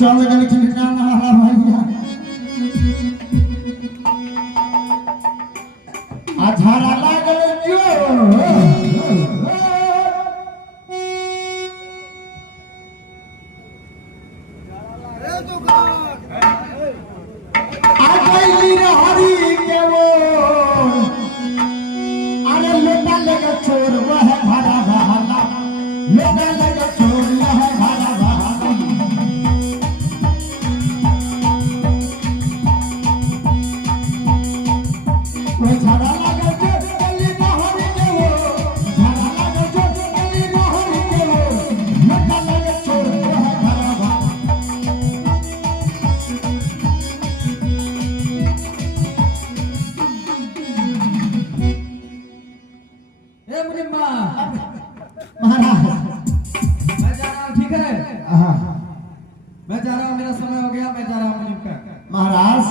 चल गए ठिकाना वाला भैया झाड़ा लागल जो हरी के वो अरे लोटा लगा चोर वह भरा बहाला लोटा लगा चोर वह भरा बहाला वो झाड़ा लगा जो गली ना हरी के वो झाड़ा लगा जो गली ना हरी के वो लोटा लगा चोर वह भरा बहाला महाराज मैं जा रहा हूँ, ठीक है? मैं जा रहा हूँ, मेरा समय हो गया, मैं जा रहा हूँ मुझे का। महाराज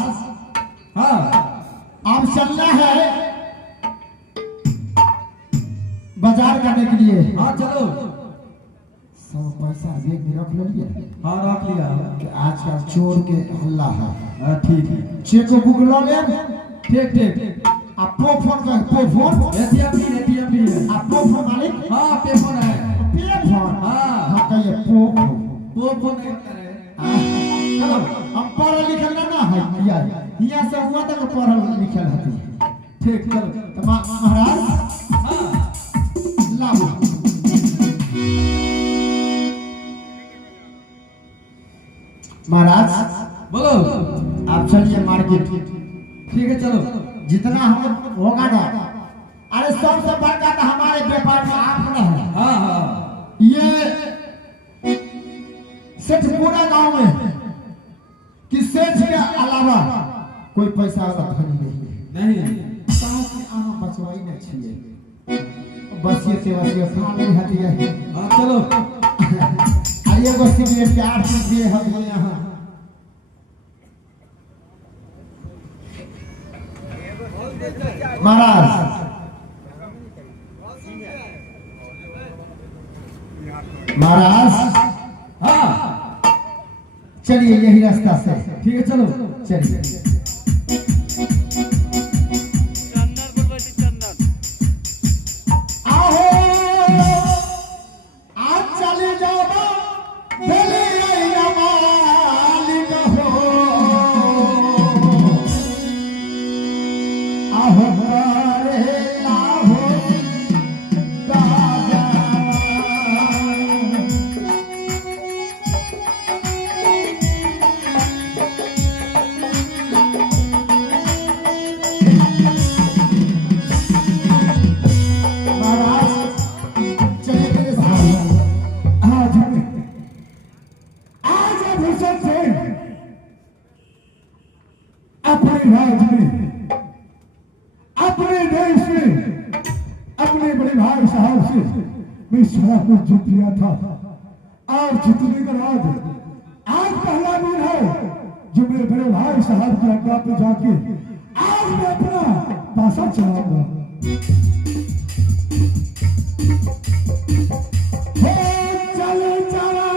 हाँ आप चलना है बाजार करने के लिए। हाँ चलो। सब पैसा जेब में रख लिया। हाँ रख लिया। आजकल चोर के हल्ला है। ठीक है। चेक बुक लो ले। ठीक ठीक। आप फोन का फोन एटीएम भी है। आप फोन मालिक। हाँ पे फोन है। पे फोन। हाँ हाँ तो ये फोन नहीं करे। चलो हम पढ़ा लिखल ना है यार यहाँ से हुआ तक पढ़ा लिखल है। ठीक चलो। तो महाराज हाँ लाओ महाराज बोलो। आप चलिए मार्केट। ठीक है चलो। जितना हम होगा ना अरे सबसे बड़का तो हमारे व्यापार में आप ना है। हाँ हाँ ये सेठ पूरा गांव में कि सेठ के अलावा कोई पैसा वाला धनी नहीं है। नहीं कहाँ से आना बचवाई न छिए बस ये सेवा से खा नहीं हटी है। हाँ चलो। आइए बस सिगरेट के 8 रुपये हम यहाँ महाराज महाराज हाँ चलिए यही रास्ता से। ठीक है चलो। चलिए आओ आज चले जाओ दिल्ली आई ना मालिक हो आओ रे लाहो दादा अपने राज्य में, अपने देश में, अपने बड़े भाई साहब से मैं सारा कुछ जीत लिया था और जीतने के बाद आज पहला दिन है जो मेरे बड़े भाई साहब की अड्डा पे जाके आज मैं अपना पासा चलाऊंगा। चले चला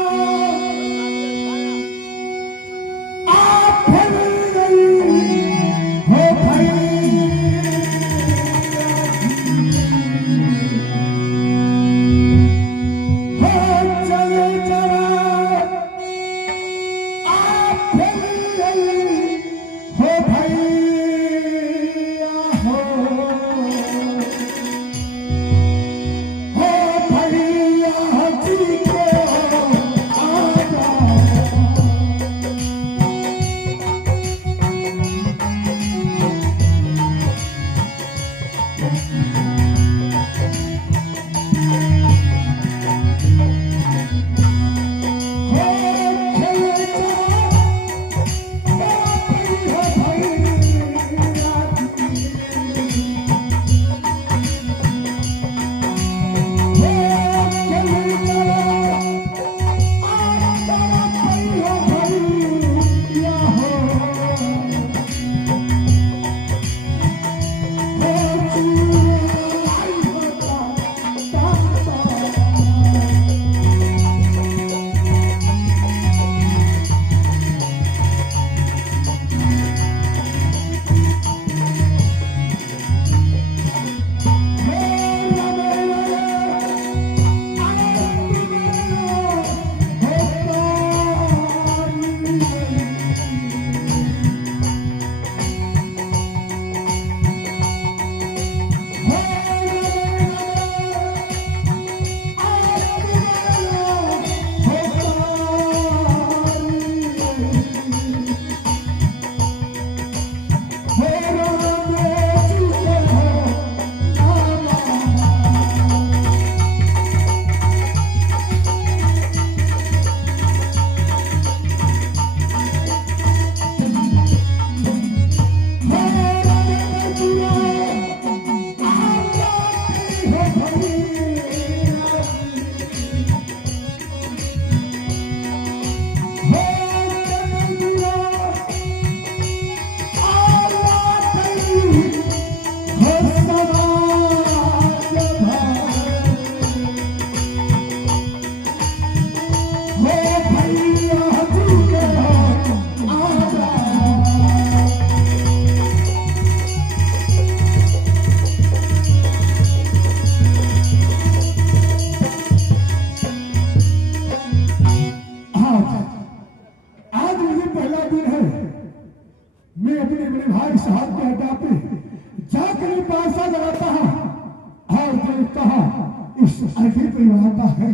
आखिर परिवार का है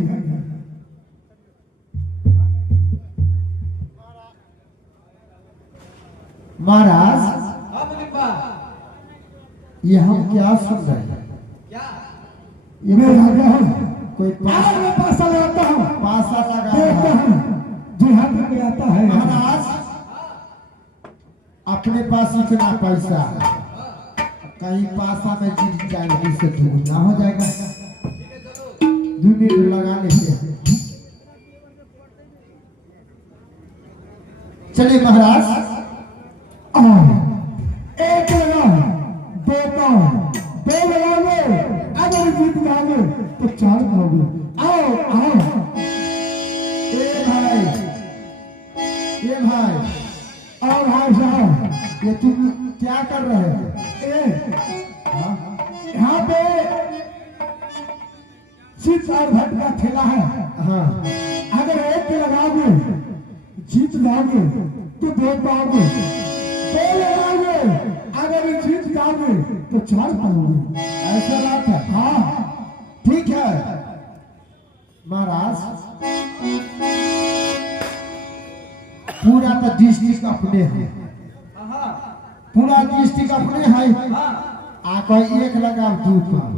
महाराज हाँ मुनिम्बा ये हम क्या सुन रहे हैं? क्या ये मैं राजा हूँ कोई आज मैं पासा लगाता हूँ पासा लगा देखता रहा है। हूँ जिहाद में आता है महाराज अपने पास इतना पैसा कहीं पासा में जीत जाएंगे से दुगना हो जाएगा। दुनिया लगाने से चलिए महाराज एक लगा दो लगाओगे अगर जीत जाओगे तो 4 खाओगे आओ आओ ए भाई आओ भाई साहब ये तुम क्या कर रहे हो? हाँ? यहाँ पे चित और भट्ट का ठेला है हाँ अगर एक के लगाओगे जीत जाओगे तो 2 पाओगे 2 लगाओगे अगर जीत जाओगे तो 4 पाओगे ऐसा बात है। हाँ ठीक है महाराज पूरा तो डिस्ट्रिक्ट अपने है हाँ पूरा डिस्ट्रिक्ट अपने है हाँ आ कोई एक लगाव 2 पाओ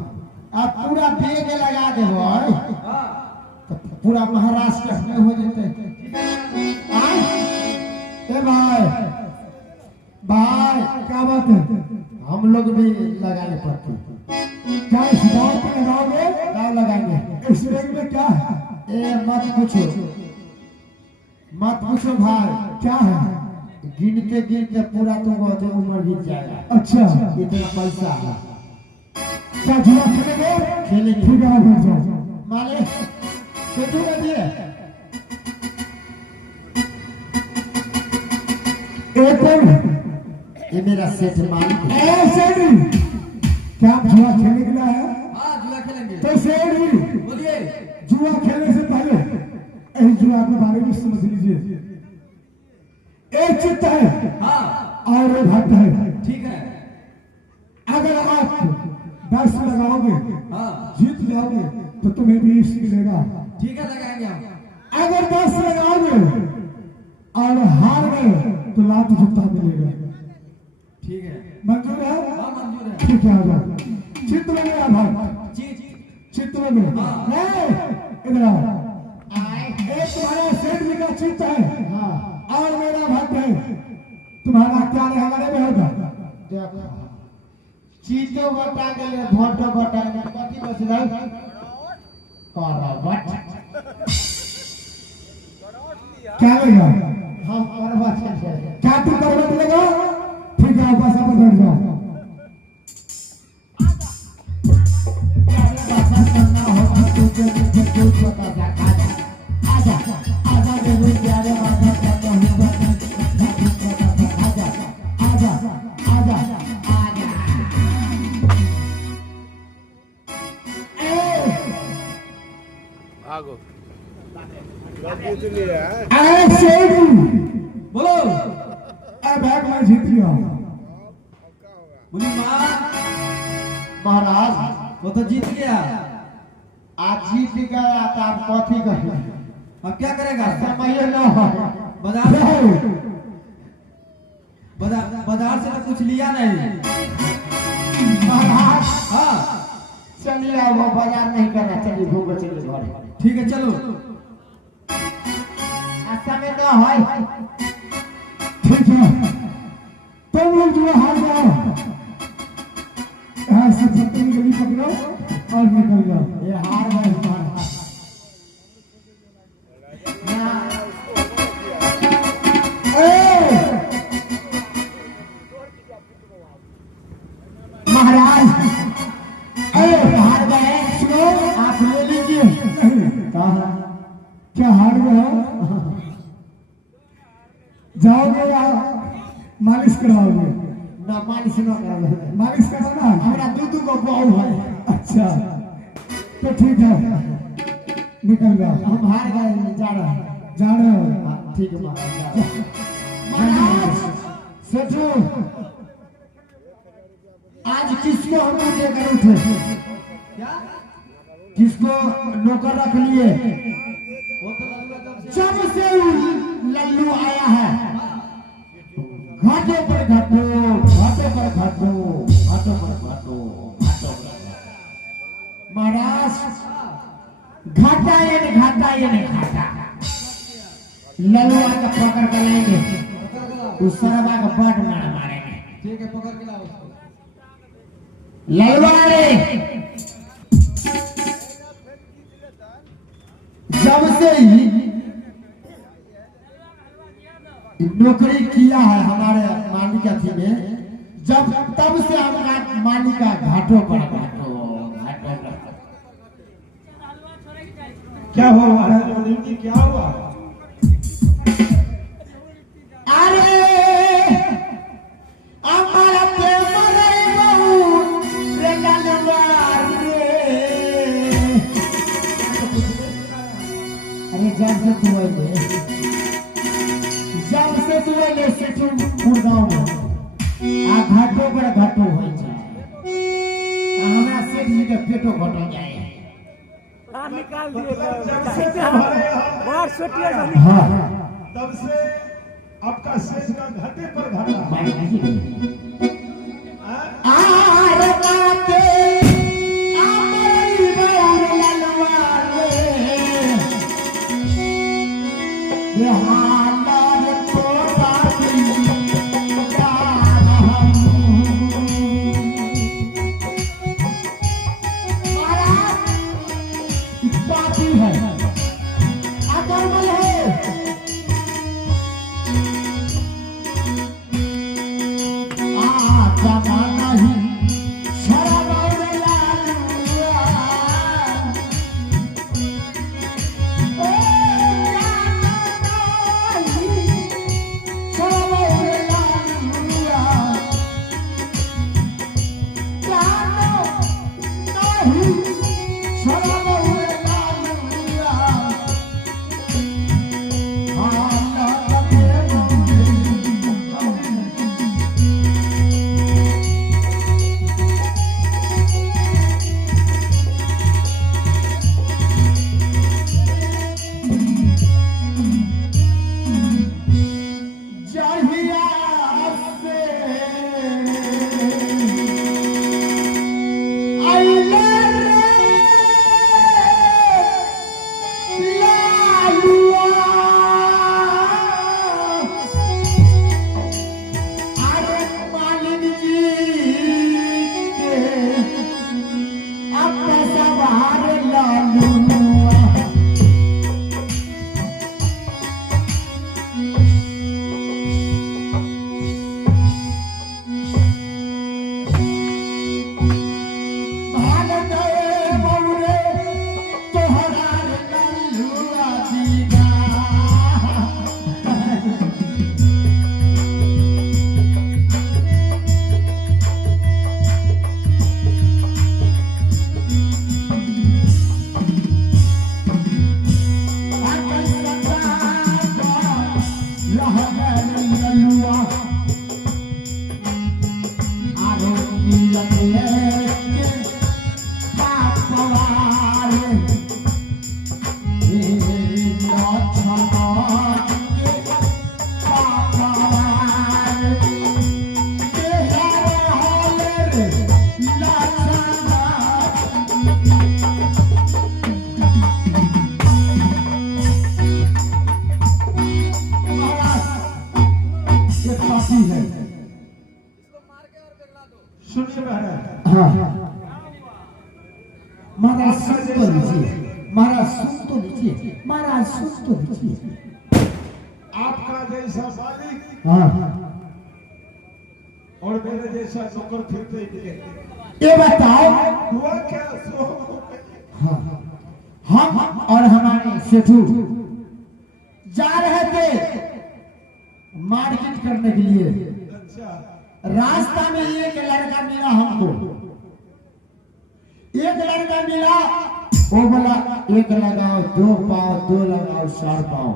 आप पूरा बेग लगा देबो हाँ तो पूरा महाराष्ट्र अपने हो जेते। ए भाई क्या बात है हम लोग भी लगाने पड़ते क्या इस गाँव पे लगाओगे गाँव लगाएंगे। इस बेग में क्या है ए मत पूछो भाई क्या है गिनते पूरा तो बहुत उम्र बीत जाएगा। अच्छा इतना पैसा है क्या जुआ खेलेंगे खेलेंगे। ठीक है बैठ जाओ माले सेठू का दिए एक कौन है ये मेरा सेठ मालिक है। ऐसे नहीं क्या आप जुआ खेलने के लिए आया हाँ जुआ खेलेंगे तो सेठ जी बोलिए जुआ खेलने से पहले इस जुआ के बारे में समझ लीजिए एक चित्त है हाँ और एक भट्ट है ठीक है अगर आप 10 लगाओगे हाँ जीत जाओगे तो तुम्हें 20 मिलेगा ठीक है लगाएंगे हम अगर 10 लगाओगे और हार गए तो लात जूता मिलेगा ठीक है मंजूर है हाँ मंजूर है ठीक है आ जाओ चित्त में गया भाई जी चित्त में गया नहीं इधर आओ एक तुम्हारा सेठ जी का चित्त है हाँ और मेरा भक्त है तुम्हारा क्या हमारे में होगा देखो चीतो बता गए भोटो बता गए कथी बच रहा करवट क्या लेगा हम करवट है क्या तू करवट लेगा ठीक है बस आप बैठ जाओ करना हो तो जो बता जा आजा आजा के रूप प्यारे माता करता हूं आजा आजा आजा आजा आगो ऐसे बोलो बैग मैं जीत गया मुनिम्बा महाराज वो तो जीत गया आज जीत गया तो आप कथी कहें अब क्या करेगा समय न हो बाजार से बाजार से तो कुछ लिया नहीं महाराज हाँ चलिए अब वो बाजार नहीं करना चलिए घूमो चलिए घर ठीक है चलो समय न हो ठीक है तुम लोग जो हार जाओ यहाँ से सत्तर गली पकड़ो और निकल जाओ ये हार गए महाराज हार गए सुनो आप ले लीजिए कहा क्या हार गए हो जाओगे या मालिश करवाओगे ना मालिश न कर मालिश करवाना है हमरा दूध को बहु है अच्छा तो ठीक है निकल जाओ हम हार गए जा रहे हैं जा रहे हो हाँ, ठीक है महाराज सेठू आज किसको हम देकर उठे क्या किसको नौकर रख लिए? वो तो लल्लू जब से जब से लल्लू आया है घाटों पर घाटो, घाटों पर घाटो, घाटों पर घाटो, घाटों पर घाटो। महाराज घाटा ये नहीं घाटा। लल्लू आकर पकड़ कर लाएंगे, पकड़ के लाओ। उस सरबा का बट मारेंगे। ठीक है, पकड़ के लाओ उसको। ललवा रे जब से ही नौकरी किया है हमारे मालिक अथी में, जब तब से हमारा मालिक का घाटों पर घाटो, घाटों पर। क्या हुआ महाराज अनिल जी, क्या हुआ? अरे हमारा प्रेम रे बहू रे ललवा रे। अरे जब से तू अइले से तू गुड़गांव में आ घाटो पर घाटो हो जाए, हमरा सेठ जी के पेटो घटो जाए। निकाल दिए जब से तुम्हारे यहाँ बाहर सोटिए हाँ तब से आपका शेष का घाटे पर घाटा। भाई नहीं हाँ? आरे बाते आमरी बौर ललवा रे ये हालर तो बाती जान हम। महाराज बाती है अकर्मल है। जमाना ही शराब और लालुआ, ओ जमाना ही शराब और लालुआ, जानो नहीं शराब और लालुआ, हालत में बंदी। जहिया से आइले रे लालुआ, अरे मालिक जी के अब सवार लालुआ। भागत बौरे तोहरा लल्लुआ दीदा। अकल सदा रह गए लल्लुआ, आरो मिलत के पापवार हे लछना के पापवार के हाल रे लछना। महाराज ये पापी है। सुनिए महाराज, हाँ महाराज सुन तो लीजिए, महाराज सुन तो लीजिए, महाराज सुन तो लीजिए। आपका जैसा मालिक हाँ और मेरे जैसा नौकर फिरते थे, ये बताओ, हुआ क्या? सो हाँ हम और हमारे सेठू जा रहे थे मार्केट करने के लिए। अच्छा, रास्ता में एक लड़का मिला हमको, एक लड़का मिला, वो बोला एक लगाओ दो पाओ, दो लगाओ चार पाओ।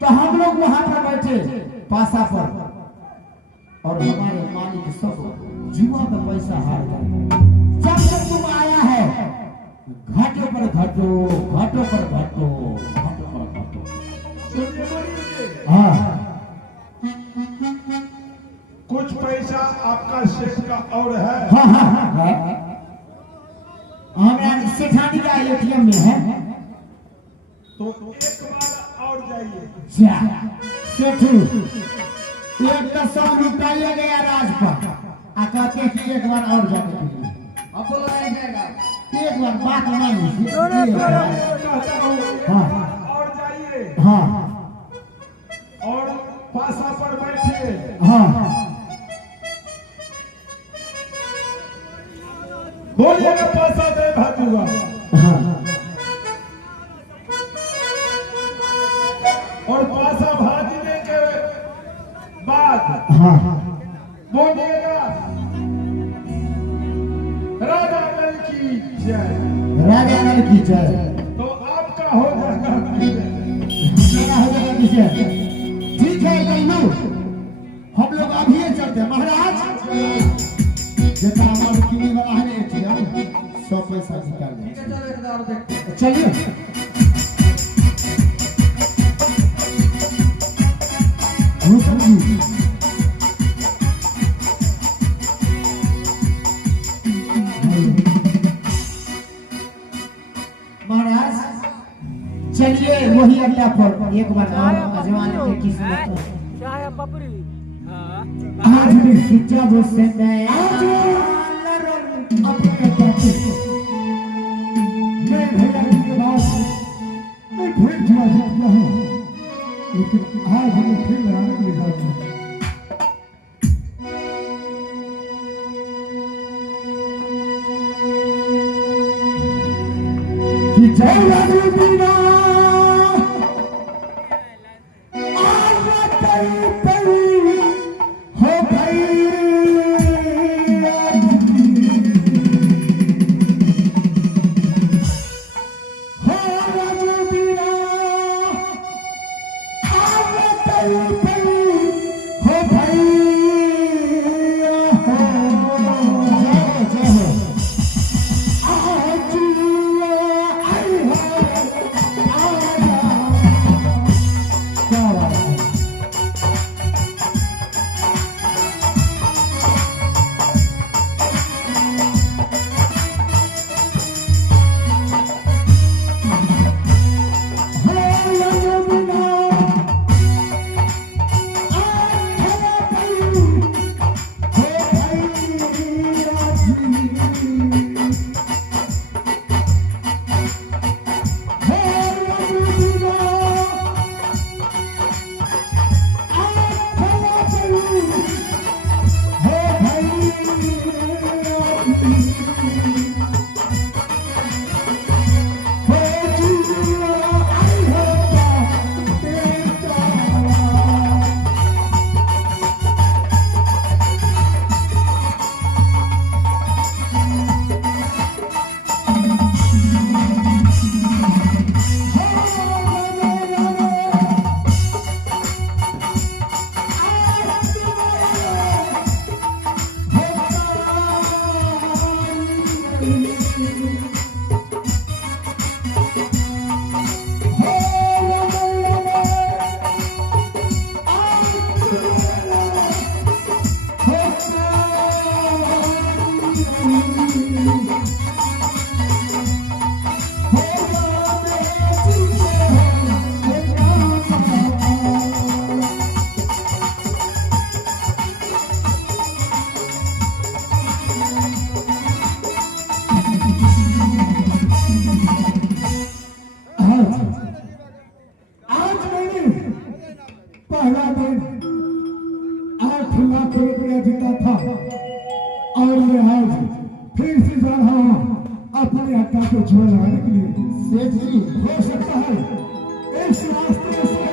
तो हम लोग वहां पर बैठे पासा पर, और हमारे मालिक सब जुआ में पैसा हार गए। जब तक तुम आया है घाटो घाटो पर घाटो घाटो पर घाटो। हाँ कुछ पैसा आपका सेठ का और है। हाँ हाँ हाँ हमारा सेठानी का एटीएम में है। तो एक बार और जाइए। जा सेठू एक तो सब लुटाया गया राज पर आ कहते हैं कि एक बार और जाने के लिए। अब बोलो नहीं जाएगा। एक बार बात नहीं हुई। हाँ और जाइए। हाँ और पासा पर बैठिए। हाँ बोलिएगा पासा दे भाजूगा। हाँ और पासा भाजने के बाद हाँ बोलिएगा राजा नल की जय। राजा नल की जय। तो आपका हो जाएगा। मेरा हो जाएगा किसे? ठीक है लल्लू हम लोग अभी चलते हैं महाराज। जितना हमारे किनी वाला है एटीएम 100 पैसा निकाल दें। चलो एक बार देखते हैं। चलिए महाराज चलिए वही अगला पर एक बार और अजमान के किस्मत चाय पपड़ी आज भी जब से मैं अपने कहते मैं भैया जी के बाद मैं फिर जुआ जीत गया हूँ, लेकिन आज मैं फिर लड़ाने के लिए जाता हूँ। कि जय राजू बिना हो भाई पहला दिन 8 लाख रुपया जीता था और मैं आज फिर से जा रहा हूँ अपने अड्डा को जुआ लगाने के लिए। सेठ जी हो सकता है इस रास्ते से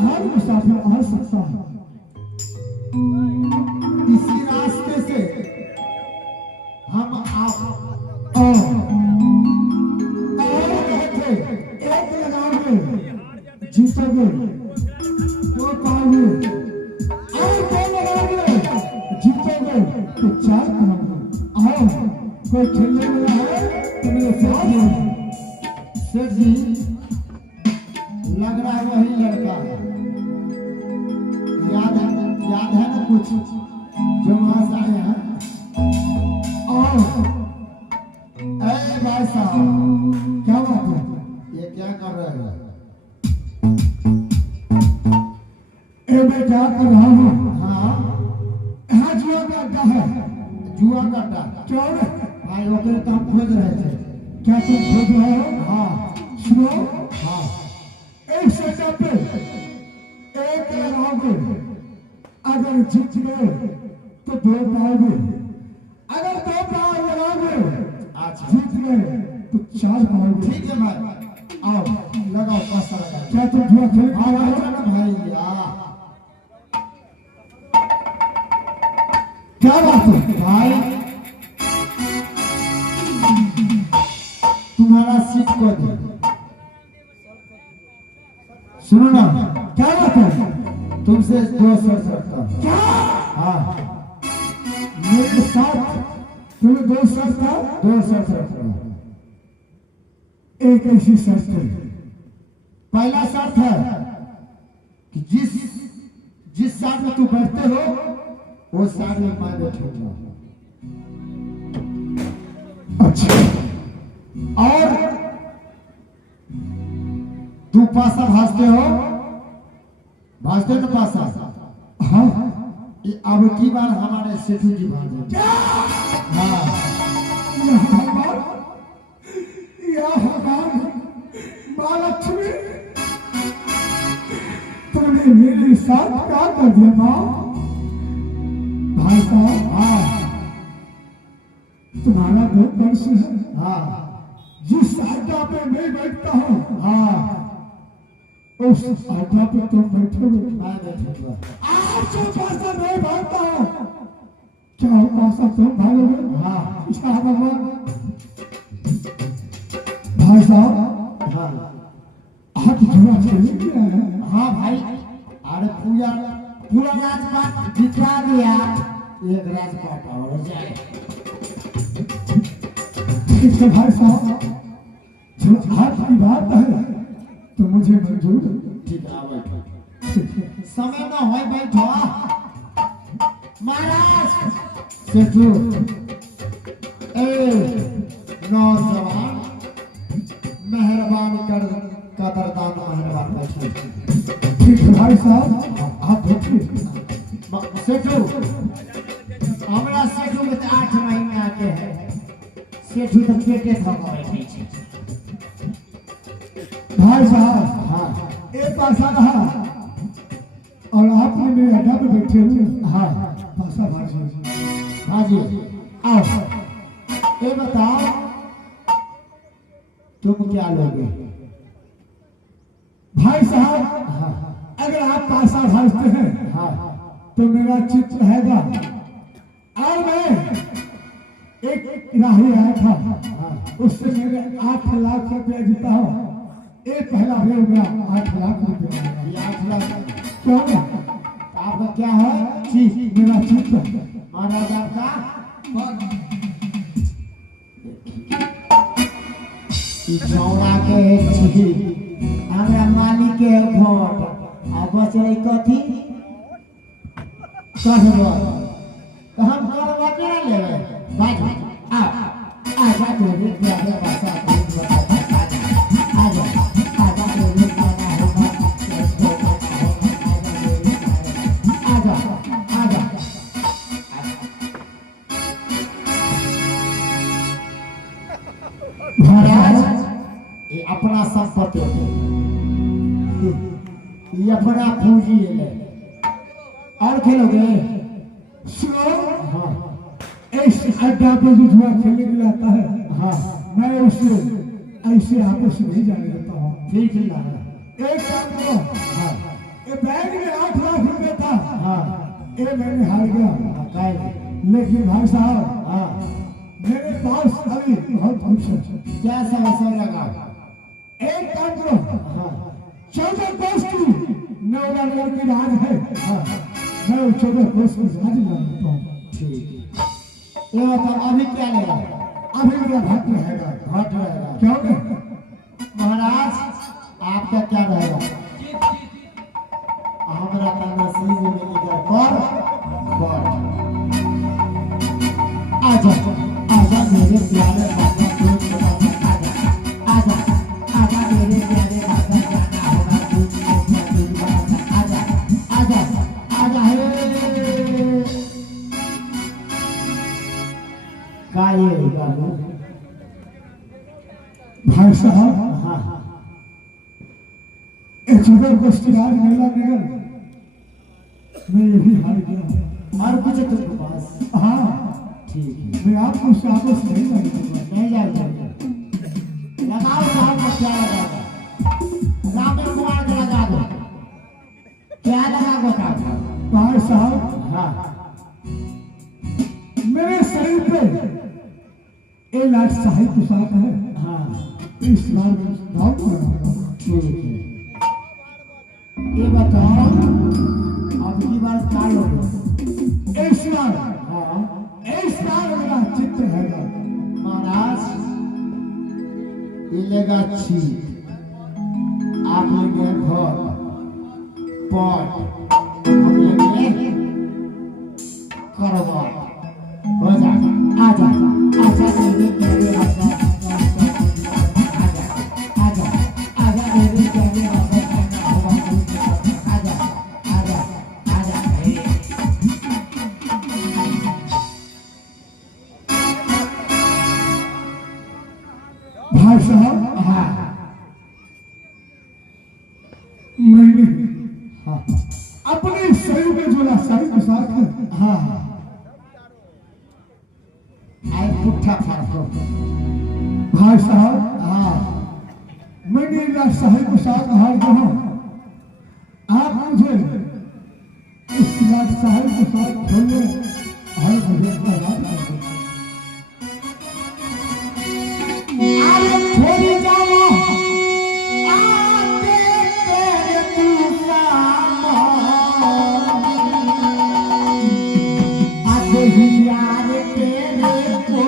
हर मुसाफिर आ सकता है। इसी रास्ते से हम आप एक लगाओगे जीतोगे, दो पाओगे और दो लगाओगे जीतोगे तो 4 पाओगे। और कोई खेलने वाला है तो मेरे साथ सेठ जी लग रहा है वही लड़का है। याद है ना कुछ जो वहां से आए हैं? और भाई साहब क्या बात है? ये क्या कर रहे हो? मैं क्या कर रहा हूँ? हाँ यहाँ जुआ का अड्डा है। जुआ का अड्डा? क्यों रे? भाई ओके तो हम खोज रहे थे। क्या तुम खोज रहे हो? हाँ सुनो, हाँ एक सेटअप पे एक लगाओगे, अगर जीत गए तो 2 पाओगे, अगर 2 पाव लगाओगे अच्छा जीत गए तो 4 पाओगे। ठीक है भाई, आओ लगाओ पैसा लगाओ। क्या तुम जुआ खेल हाँ रहे भाई हो? चलो भाई यार। क्या बात है? भाई तुम्हारा सीट को दे। सुनो ना, क्या बात है? तुमसे 2 शर्त रखता हूं। क्या? हाँ मेरे साथ तुम्हें 2 शर्त था। 2 शर्त रखता हूं। एक ऐसी शर्त है, पहला शर्त है कि जिस साथ में तू बैठते हो वो साथ में मैं बैठूंगा। अच्छा, और तू पासा भाजते हो, भाजते ना पासा? हाँ, ये अब की बार हमारे सेठू जी भाजे। हाँ माँ लक्ष्मी, तूने मेरे साथ क्या कर दिया माँ? भाई साहब, हाँ तुम्हारा 2 वर्ष है। हाँ जिस अड्डा पे मैं बैठता हूँ, हाँ उस अड्डा पे तुम बैठोगे। मैं बैठूंगा। आज जो पासा मैं भागता हूँ, क्या वो पासा तुम भागोगे? हाँ क्या भगवान? भाई साहब, हाँ आप जुआ खेलेंगे? हाँ भाई, अरे पूरा राजपाट दिखा दिया। एक राजपाट और जाए। ठीक है भाई साहब, जो आपकी बात है तो मुझे मंजूर है। ठीक है, बैठो। समय ना हो बैठो। महाराज सेठू, नौजवान मेहरबान कर कदरदान मेहरबान बैठो। ठीक है भाई साहब, आप बैठिए। सेठू, हमरा सेठू में 8 महीने आके है। सेठू तो पेटे थका बैठे छे। भाई साहब, हाँ एक पासा रहा और आपने मेरे अड्डा पे बैठे हुए। हाँ पासा भाजी, हाँ जी, आओ। ये बताओ तुम क्या लोगे? भाई साहब, हाँ अगर आप पासा भाजते हैं हाँ तो मेरा चित्त रहेगा। और मैं एक राही आया था, उससे मैंने 8 लाख रुपया जीता हूँ। एक पहला हो गया 8 लाख रुपया। ये 8 लाख क्यों ना? आपका क्या है? चीज मेरा चित्त महाराज आपका चौड़ा के छी, हमरा मालिक के भोट आ बचले कथी कहबो तो हम करबो केना लेबै? बाज आ बात रे प्यारे भाषा आ जा बात रे प्यारा हो आ जा महाराज, ये अपना संपत्ति है, ये अपना पूंजी है। और खेलोगे? सुनो, हाँ इस अड्डा पे जो जुआ खेलने के लिए आता है, हाँ मैं उसे ऐसे आपस में नहीं जाने देता हूँ। ठीक है। एक काम करो, हाँ ये बैंक में 8 लाख रुपया था, हाँ ये मैंने हार गया। लेकिन भाई साहब, हाँ मेरे पास अभी बहुत कुछ है। क्या समस्या लगा? एक काम करो, हाँ 14 कोस की नौगढ़ की राज है, हाँ मैं 14 कोस की राज लगाता हूँ। ठीक। ये बताओ अभी क्या लेगा? अभी मेरा घाट रहेगा। घट रहेगा। क्यों नहीं? आजा आजा मेरे प्यारे बाबा जाना होगा आजा आजा आजा हे काये बाबू भाई साहब हाँ एक जबरदस्ती आज मेला निकल मैं ये भी हार गया और कुछ तुमके पास हाँ ठीक है मैं आपको शाबाश नहीं लगूंगा नहीं जाएगा लगाओ साहब को क्या लगा राम कुमार को लगा दो क्या लगा दो भाई साहब हाँ मेरे शरीर पे ये लाट शाही पोशाक है हाँ इस बार मैं दाव करूंगा ठीक है ये बताओ अब की बार क्या लोगे इस बार हाँ मेरा चित्र है महाराज ये लेगा छीट आप लेंगे घर पॉट हम लेंगे करवा हो जा आजा आजा मेरे प्यारे आजा आजा आजा मेरे प्यारे आजा आजा आजा आजा भाई साहब हाँ मैंने हाँ अपने शरीर में जो शाही पोशाक है हाँ आई पुट्ठा फाड़ो भाई साहब हाँ मैंने ये शाही पोशाक हार रहा आप मुझे इस लाट शाही पोशाक खोलने हर मुझे प्रदान कर दो अरे थोड़ी जाओ आते तेरे तूफान आते ही यार तेरे को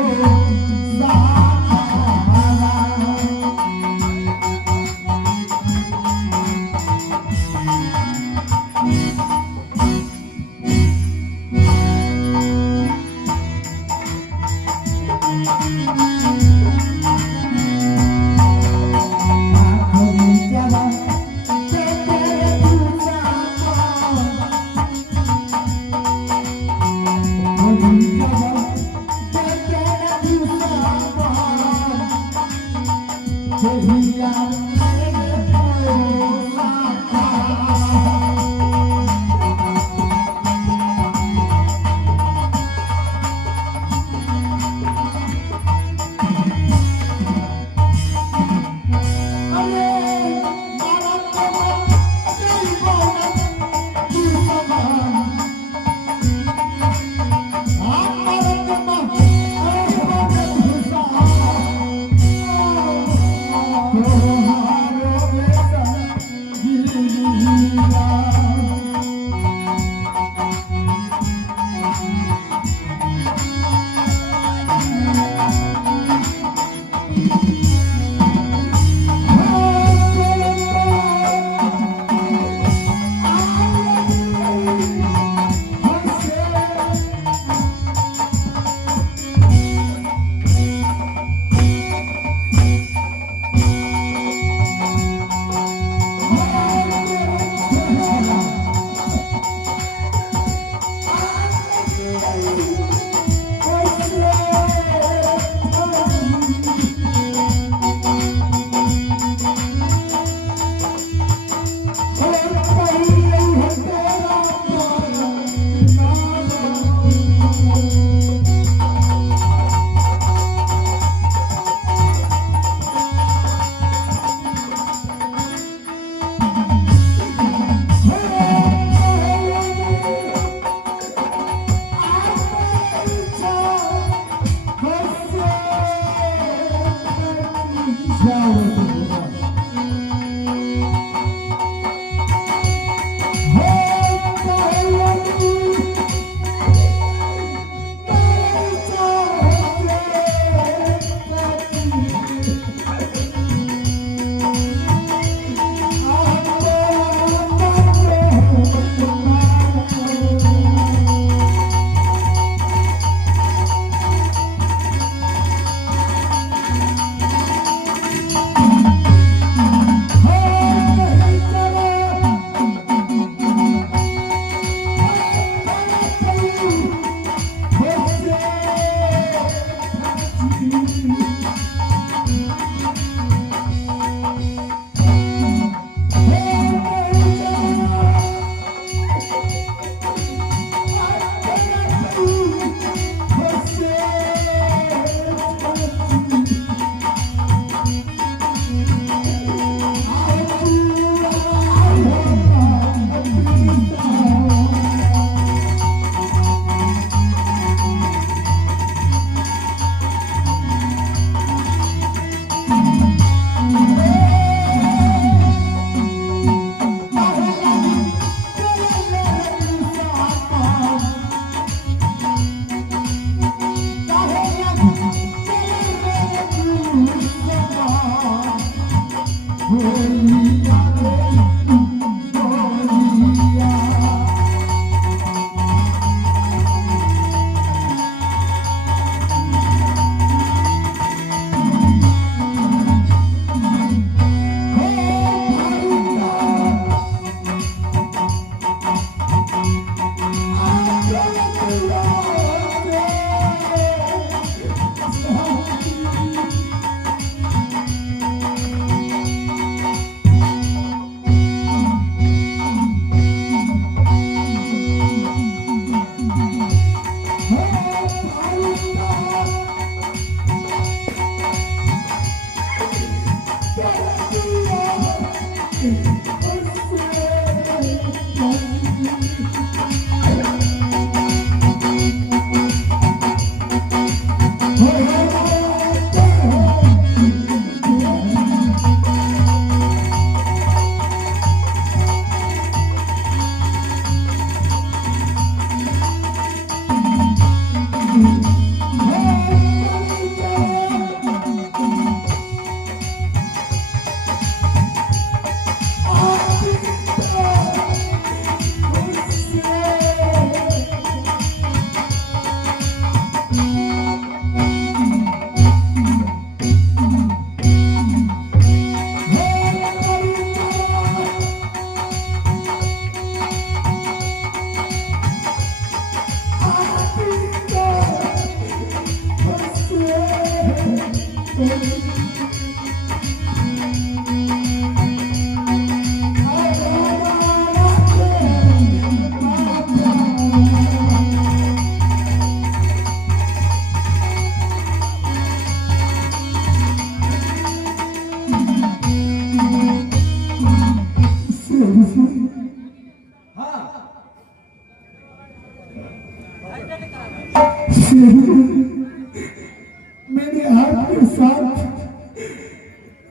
मेरे हाथ के साथ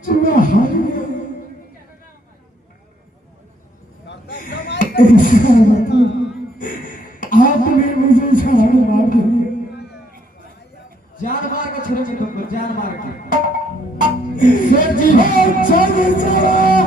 चूड़ा हार गया। इसका मतलब आपने मुझे छाड़ मार दिया। जान मार के छोड़ेंगे तुमको, जान मार के। सर जी चल चला